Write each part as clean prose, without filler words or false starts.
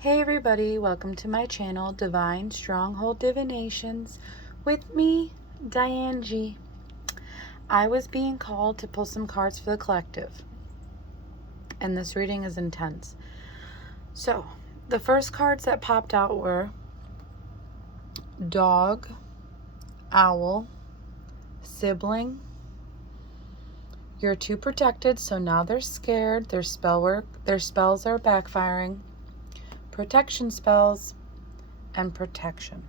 Hey everybody, welcome to my channel, Divine Stronghold Divinations, with me, Diane G. I was being called to pull some cards for the collective, and this reading is intense. So, the first cards that popped out were Dog, Owl, Sibling. You're too protected, so now they're scared. Their spells are backfiring. Protection spells, and protection.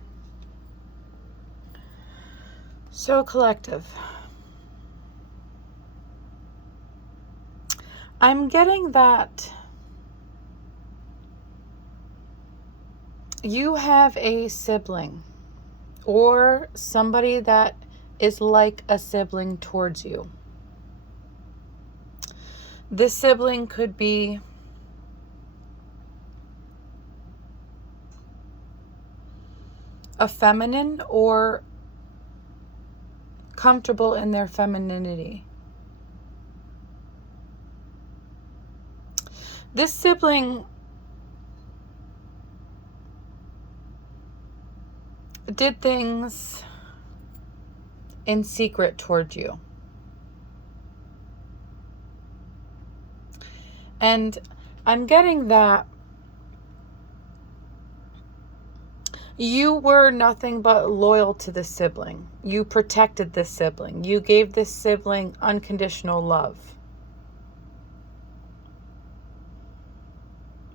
So, collective. I'm getting that you have a sibling or somebody that is like a sibling towards you. This sibling could be a feminine or comfortable in their femininity. This sibling did things in secret toward you. And I'm getting that you were nothing but loyal to this sibling. You protected this sibling. You gave this sibling unconditional love.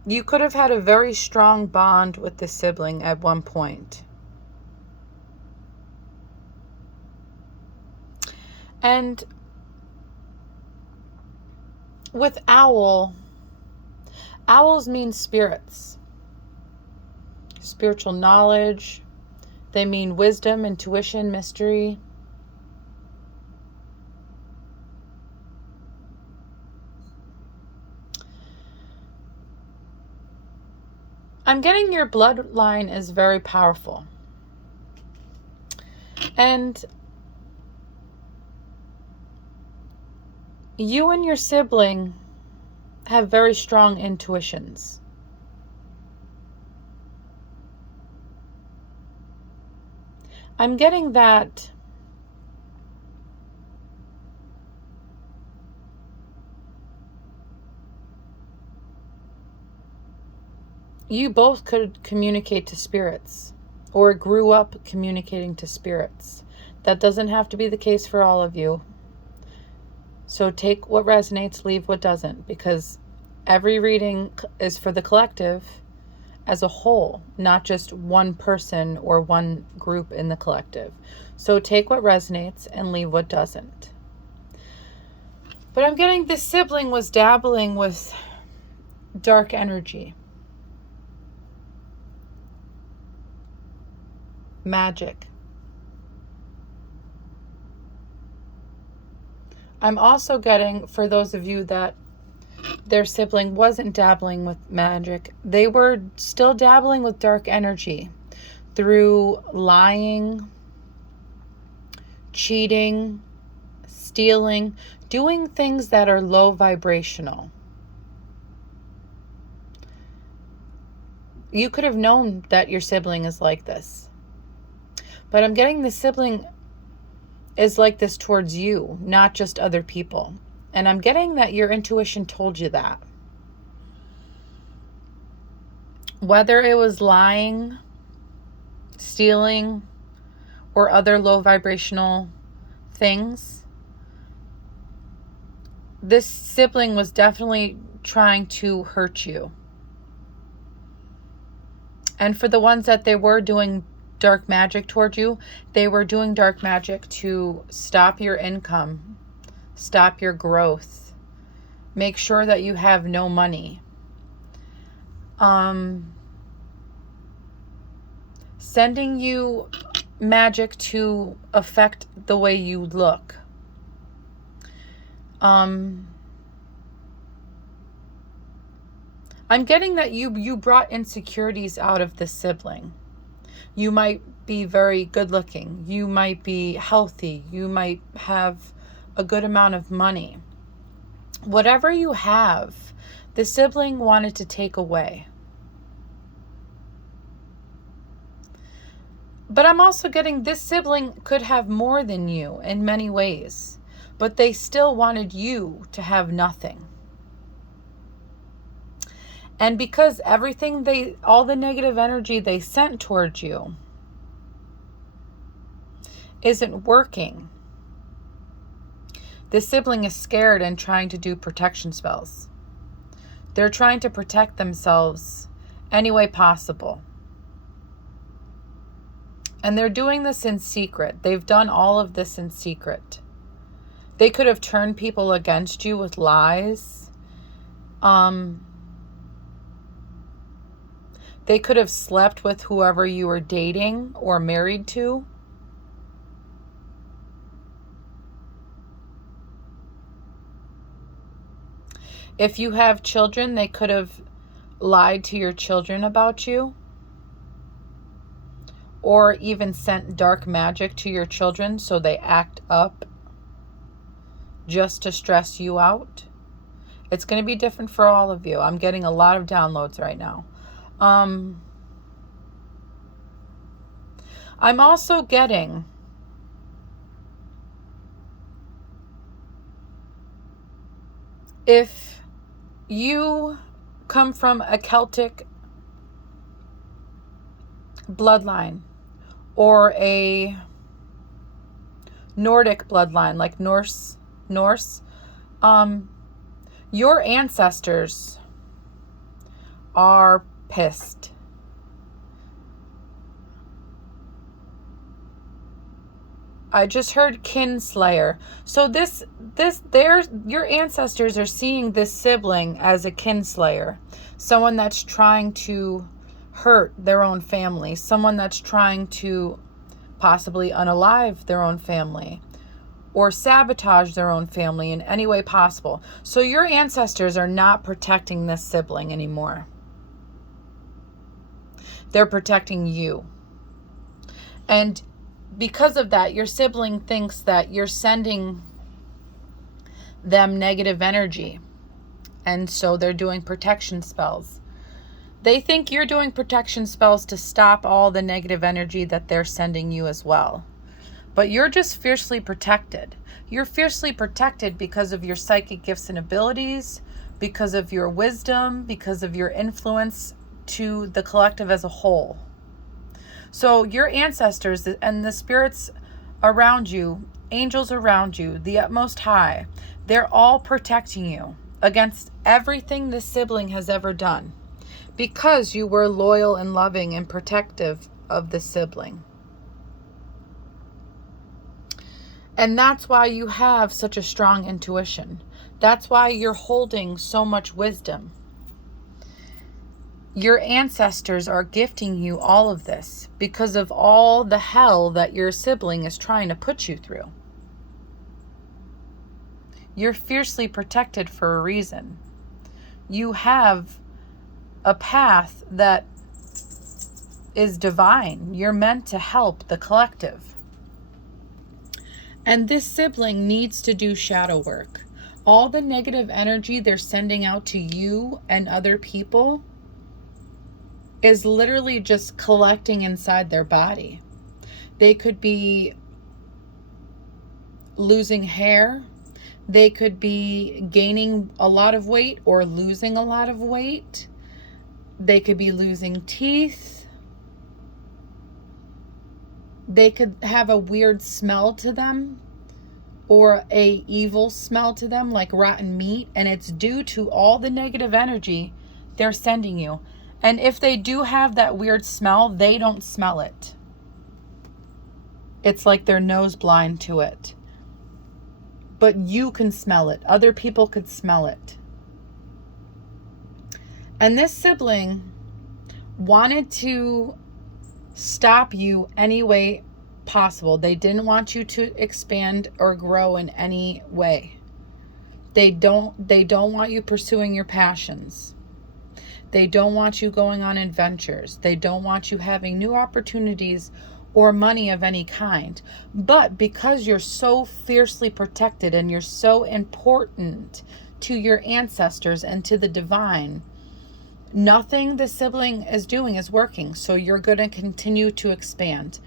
You could have had a very strong bond with this sibling at one point. And with owls mean spirits. Spiritual knowledge. They mean wisdom, intuition, mystery. I'm getting your bloodline is very powerful. And you and your sibling have very strong intuitions. I'm getting that you both could communicate to spirits or grew up communicating to spirits. That doesn't have to be the case for all of you. So take what resonates, leave what doesn't, because every reading is for the collective as a whole, not just one person or one group in the collective. So take what resonates and leave what doesn't. But I'm getting this sibling was dabbling with dark energy. Magic. I'm also getting, for those of you that their sibling wasn't dabbling with magic, they were still dabbling with dark energy through lying, cheating, stealing, doing things that are low vibrational. You could have known that your sibling is like this. But I'm getting the sibling is like this towards you, not just other people. And I'm getting that your intuition told you that. Whether it was lying, stealing, or other low vibrational things, this sibling was definitely trying to hurt you. And for the ones that they were doing dark magic toward you, they were doing dark magic to stop your income, stop your growth, make sure that you have no money, sending you magic to affect the way you look. I'm getting that you brought insecurities out of this sibling. You might be very good looking. You might be healthy. You might have a good amount of money. Whatever you have, the sibling wanted to take away. But I'm also getting this sibling could have more than you in many ways, but they still wanted you to have nothing. And because all the negative energy they sent towards you isn't working, the sibling is scared and trying to do protection spells. They're trying to protect themselves any way possible. And they're doing this in secret. They've done all of this in secret. They could have turned people against you with lies. They could have slept with whoever you were dating or married to. If you have children, they could have lied to your children about you, or even sent dark magic to your children so they act up just to stress you out. It's going to be different for all of you. I'm getting a lot of downloads right now. I'm also getting if you come from a Celtic bloodline or a Nordic bloodline, like Norse, your ancestors are pissed. I just heard kinslayer. So your ancestors are seeing this sibling as a kinslayer, someone that's trying to hurt their own family, someone that's trying to possibly unalive their own family or sabotage their own family in any way possible. So your ancestors are not protecting this sibling anymore. They're protecting you. And because of that, your sibling thinks that you're sending them negative energy. And so they're doing protection spells. They think you're doing protection spells to stop all the negative energy that they're sending you as well. But you're just fiercely protected. You're fiercely protected because of your psychic gifts and abilities, because of your wisdom, because of your influence to the collective as a whole. So your ancestors and the spirits around you, angels around you, the utmost high, they're all protecting you against everything this sibling has ever done because you were loyal and loving and protective of the sibling. And that's why you have such a strong intuition. That's why you're holding so much wisdom. Your ancestors are gifting you all of this because of all the hell that your sibling is trying to put you through. You're fiercely protected for a reason. You have a path that is divine. You're meant to help the collective. And this sibling needs to do shadow work. All the negative energy they're sending out to you and other people is literally just collecting inside their body. They could be losing hair. They could be gaining a lot of weight or losing a lot of weight. They could be losing teeth. They could have a weird smell to them or a evil smell to them like rotten meat, and it's due to all the negative energy they're sending you. And if they do have that weird smell, they don't smell it. It's like they're nose blind to it. But you can smell it. Other people could smell it. And this sibling wanted to stop you any way possible. They didn't want you to expand or grow in any way. They don't want you pursuing your passions. They don't want you going on adventures. They don't want you having new opportunities or money of any kind. But because you're so fiercely protected and you're so important to your ancestors and to the divine, Nothing the sibling is doing is working, so you're going to continue to expand.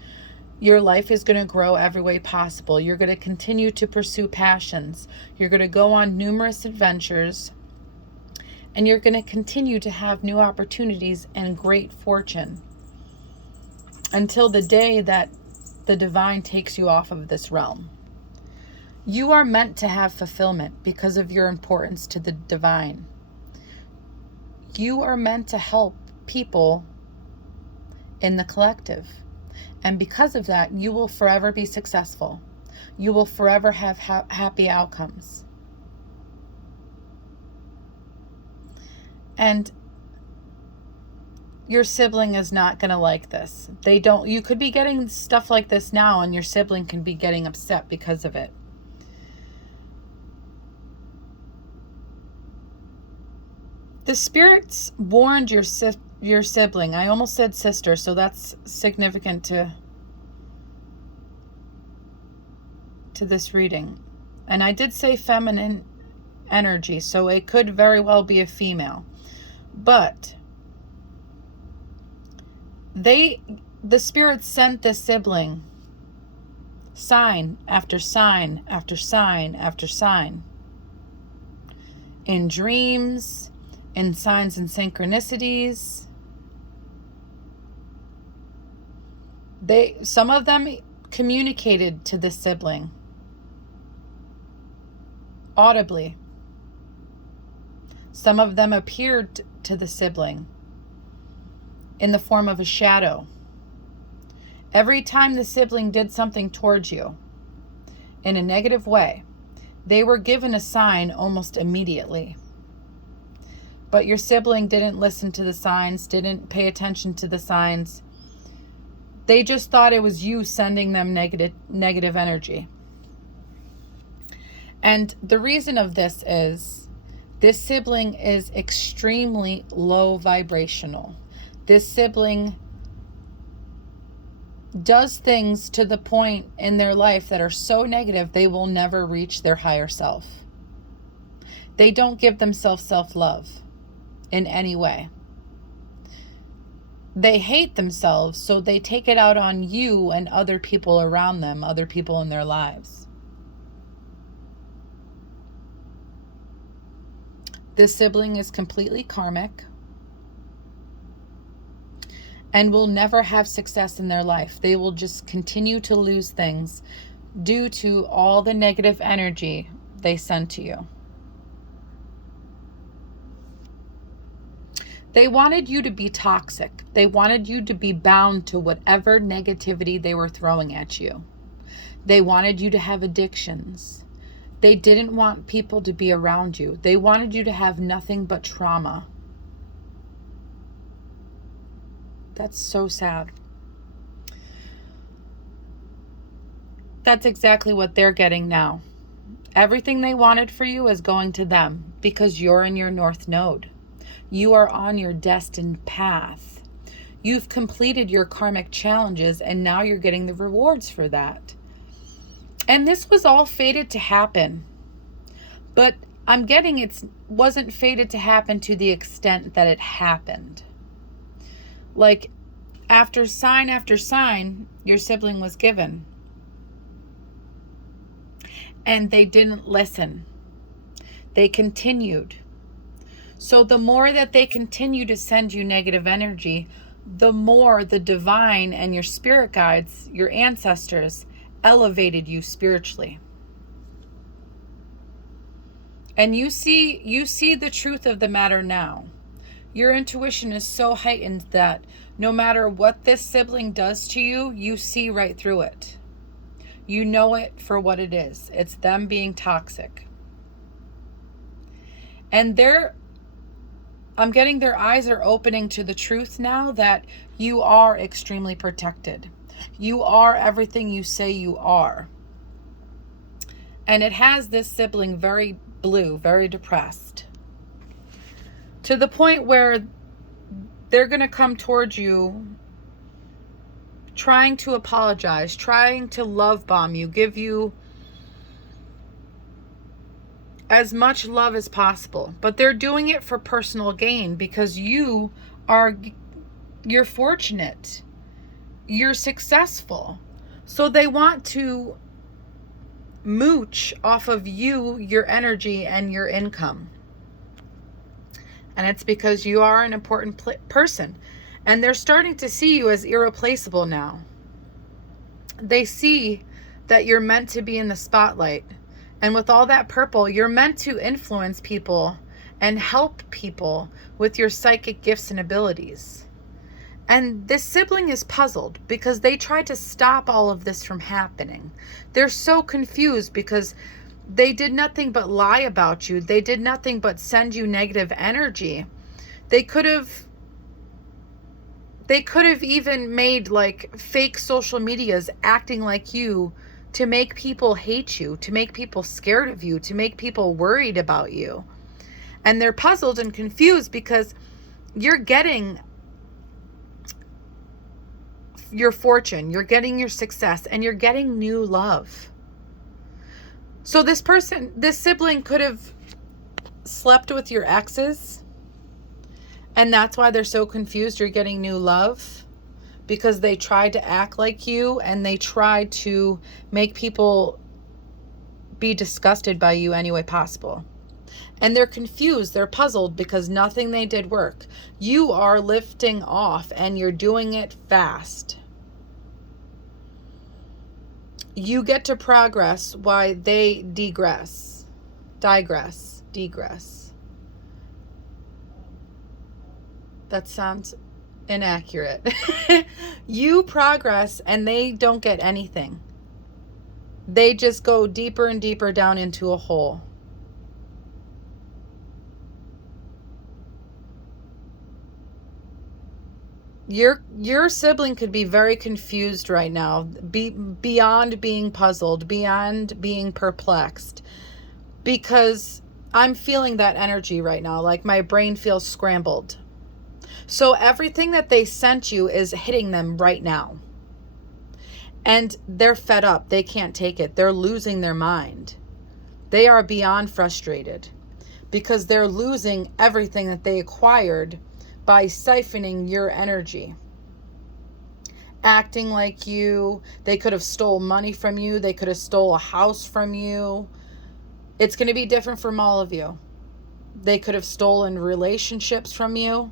Your life is going to grow every way possible. You're going to continue to pursue passions. You're going to go on numerous adventures, and you're going to continue to have new opportunities and great fortune until the day that the divine takes you off of this realm. You are meant to have fulfillment because of your importance to the divine. You are meant to help people in the collective. And because of that, you will forever be successful. You will forever have happy outcomes. And your sibling is not going to like this. You could be getting stuff like this now, and your sibling can be getting upset because of it. The spirits warned your sibling. I almost said sister, so that's significant to this reading. And I did say feminine energy, so it could very well be a female. But the spirits sent the sibling sign after sign after sign after sign. In dreams, in signs and synchronicities. Some of them communicated to the sibling audibly. Some of them appeared to the sibling in the form of a shadow. Every time the sibling did something towards you in a negative way, they were given a sign almost immediately. But your sibling didn't listen to the signs, didn't pay attention to the signs. They just thought it was you sending them negative energy. And the reason of this is this sibling is extremely low vibrational. This sibling does things to the point in their life that are so negative they will never reach their higher self. They don't give themselves self-love in any way. They hate themselves, so they take it out on you and other people around them, other people in their lives. This sibling is completely karmic and will never have success in their life. They will just continue to lose things due to all the negative energy they send to you. They wanted you to be toxic. They wanted you to be bound to whatever negativity they were throwing at you. They wanted you to have addictions. They didn't want people to be around you. They wanted you to have nothing but trauma. That's so sad. That's exactly what they're getting now. Everything they wanted for you is going to them because you're in your North Node. You are on your destined path. You've completed your karmic challenges and now you're getting the rewards for that. And this was all fated to happen. But I'm getting it wasn't fated to happen to the extent that it happened. Like after sign, your sibling was given. And they didn't listen. They continued. So the more that they continue to send you negative energy, the more the divine and your spirit guides, your ancestors, elevated you spiritually. And you see the truth of the matter now. Your intuition is so heightened that no matter what this sibling does to you, you see right through it. You know it for what it is. It's them being toxic. And I'm getting their eyes are opening to the truth now that you are extremely protected. You are everything you say you are. And it has this sibling very blue, very depressed. To the point where they're going to come towards you trying to apologize, trying to love bomb you, give you as much love as possible, but they're doing it for personal gain because you're fortunate, you're successful. So they want to mooch off of you, your energy, and your income. And it's because you are an important person. And they're starting to see you as irreplaceable now. They see that you're meant to be in the spotlight. And with all that purple, you're meant to influence people and help people with your psychic gifts and abilities. And this sibling is puzzled because they tried to stop all of this from happening. They're so confused because they did nothing but lie about you. They did nothing but send you negative energy. They could have even made like fake social medias acting like you to make people hate you, to make people scared of you, to make people worried about you. And they're puzzled and confused because you're getting your fortune, you're getting your success, and you're getting new love. So this sibling could have slept with your exes, and that's why they're so confused. You're getting new love because they tried to act like you, and they tried to make people be disgusted by you any way possible. And they're confused, they're puzzled because nothing they did worked. You are lifting off and you're doing it fast. You get to progress while they digress. That sounds inaccurate. You progress and they don't get anything. They just go deeper and deeper down into a hole. Your sibling could be very confused right now, beyond being puzzled, beyond being perplexed, because I'm feeling that energy right now, like my brain feels scrambled. So everything that they sent you is hitting them right now. And they're fed up. They can't take it. They're losing their mind. They are beyond frustrated because they're losing everything that they acquired by siphoning your energy. Acting like you. They could have stole money from you. They could have stole a house from you. It's going to be different from all of you. They could have stolen relationships from you.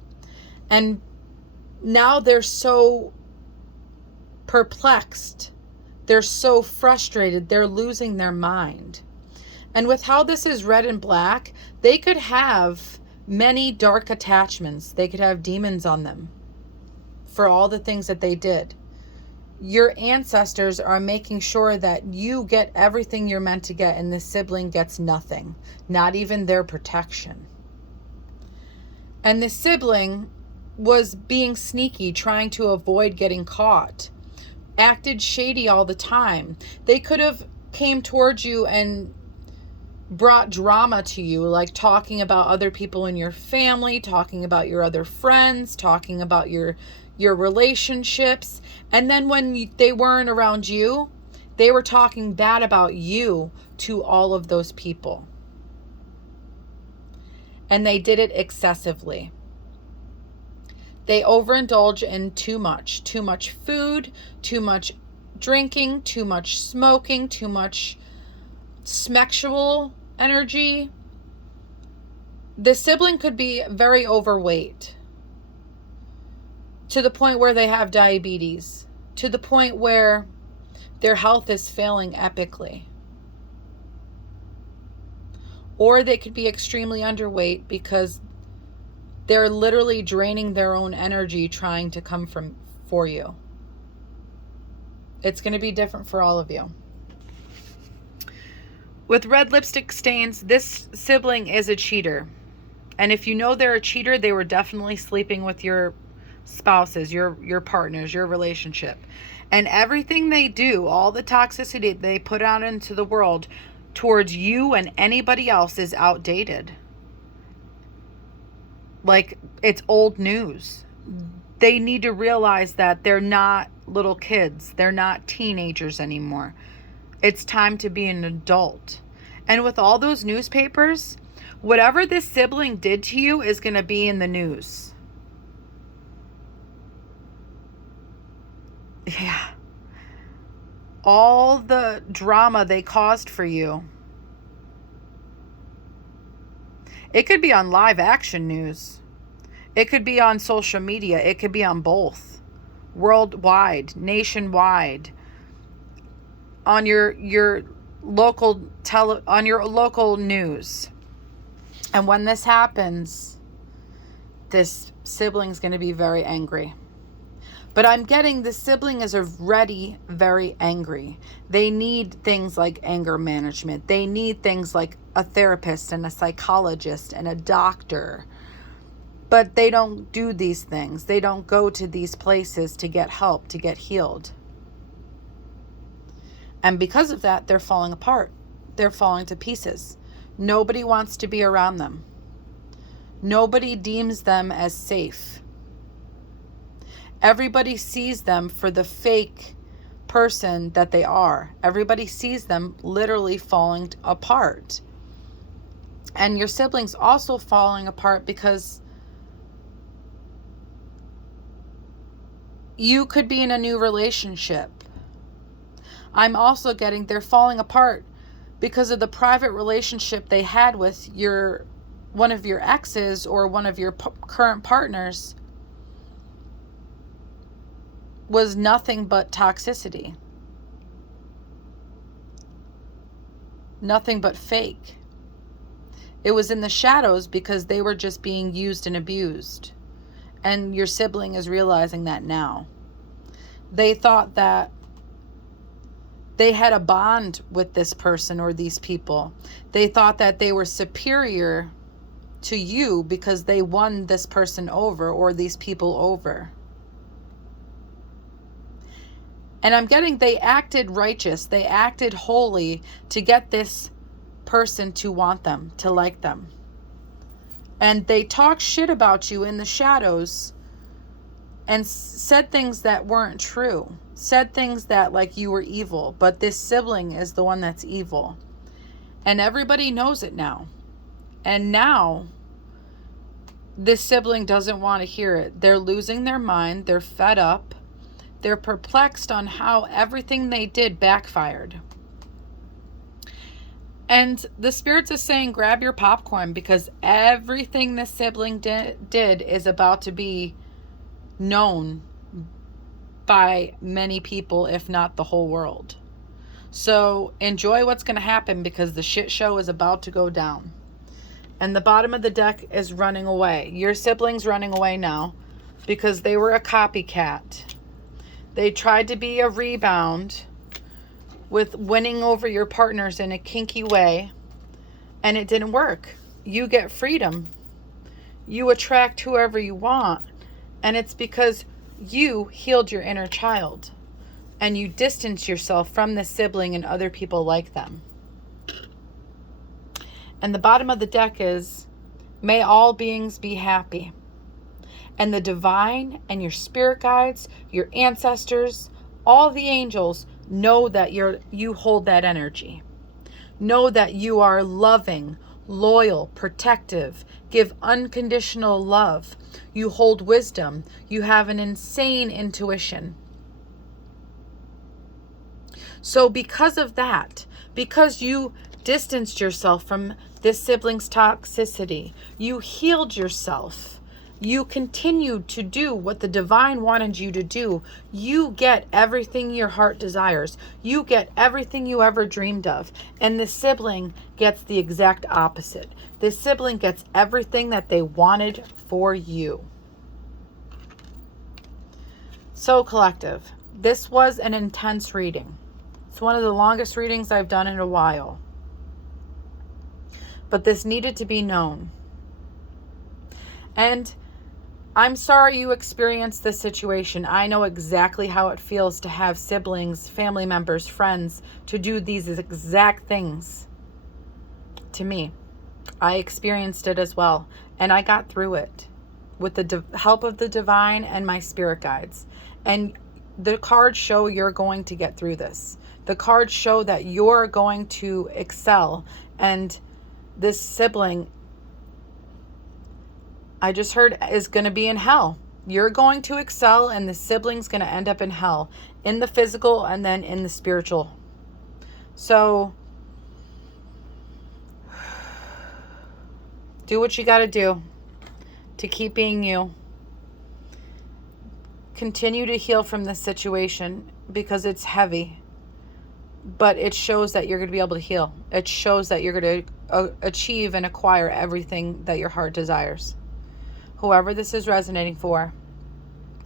And now they're so perplexed. They're so frustrated. They're losing their mind. And with how this is red and black, they could have many dark attachments. They could have demons on them for all the things that they did. Your ancestors are making sure that you get everything you're meant to get, and the sibling gets nothing, not even their protection. And the sibling was being sneaky, trying to avoid getting caught, acted shady all the time. They could have came towards you and brought drama to you, like talking about other people in your family, talking about your other friends, talking about your relationships. And then when they weren't around you, they were talking bad about you to all of those people. And they did it excessively. They overindulge in too much food, too much drinking, too much smoking, too much sexual energy. The sibling could be very overweight to the point where they have diabetes, to the point where their health is failing epically. Or they could be extremely underweight because they're literally draining their own energy trying to come for you. It's going to be different for all of you. With red lipstick stains, this sibling is a cheater. And if you know they're a cheater, they were definitely sleeping with your spouses, your partners, your relationship. And everything they do, all the toxicity they put out into the world towards you and anybody else is outdated. Like, it's old news. They need to realize that they're not little kids. They're not teenagers anymore. It's time to be an adult. And with all those newspapers, whatever this sibling did to you is going to be in the news. Yeah. All the drama they caused for you. It could be on live action news. It could be on social media. It could be on both. Worldwide, nationwide. On your local on your local news. And when this happens, this sibling's going to be very angry. But I'm getting the sibling is already very angry. They need things like anger management. They need things like a therapist and a psychologist and a doctor. But they don't do these things. They don't go to these places to get help, to get healed. And because of that, they're falling apart. They're falling to pieces. Nobody wants to be around them. Nobody deems them as safe. Everybody sees them for the fake person that they are. Everybody sees them literally falling apart. And your siblings also falling apart because you could be in a new relationship. I'm also getting they're falling apart because of the private relationship they had with one of your exes or one of your current partners was nothing but toxicity. Nothing but fake. It was in the shadows because they were just being used and abused. And your sibling is realizing that now. They thought that they had a bond with this person or these people. They thought that they were superior to you because they won this person over or these people over. And I'm getting they acted righteous. They acted holy to get this person to want them, to like them. And they talked shit about you in the shadows and said things that weren't true. Said things that like you were evil. But this sibling is the one that's evil. And everybody knows it now. And now this sibling doesn't want to hear it. They're losing their mind. They're fed up. They're perplexed on how everything they did backfired. And the spirits is saying, grab your popcorn because everything this sibling did is about to be known by many people, if not the whole world. So enjoy what's going to happen because the shit show is about to go down. And the bottom of the deck is running away. Your sibling's running away now because they were a copycat. They tried to be a rebound with winning over your partners in a kinky way, and it didn't work. You get freedom. You attract whoever you want, and it's because you healed your inner child, and you distance yourself from the sibling and other people like them. And the bottom of the deck is, may all beings be happy. And the divine and your spirit guides, your ancestors, all the angels know that you hold that energy. Know that you are loving, loyal, protective, give unconditional love. You hold wisdom. You have an insane intuition. So because of that, because you distanced yourself from this sibling's toxicity, you healed yourself. You continued to do what the divine wanted you to do. You get everything your heart desires. You get everything you ever dreamed of. And the sibling gets the exact opposite. The sibling gets everything that they wanted for you. So collective, this was an intense reading. It's one of the longest readings I've done in a while. But this needed to be known. And I'm sorry you experienced this situation. I know exactly how it feels to have siblings, family members, friends to do these exact things to me. I experienced it as well, and I got through it with the help of the divine and my spirit guides. And the cards show you're going to get through this. The cards show that you're going to excel. And this sibling, I just heard, is going to be in hell. You're going to excel, and the sibling's going to end up in hell, in the physical and then in the spiritual. So do what you got to do to keep being you. Continue to heal from this situation because it's heavy. But it shows that you're going to be able to heal. It shows that you're going to achieve and acquire everything that your heart desires. Whoever this is resonating for,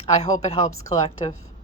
I hope it helps, collective.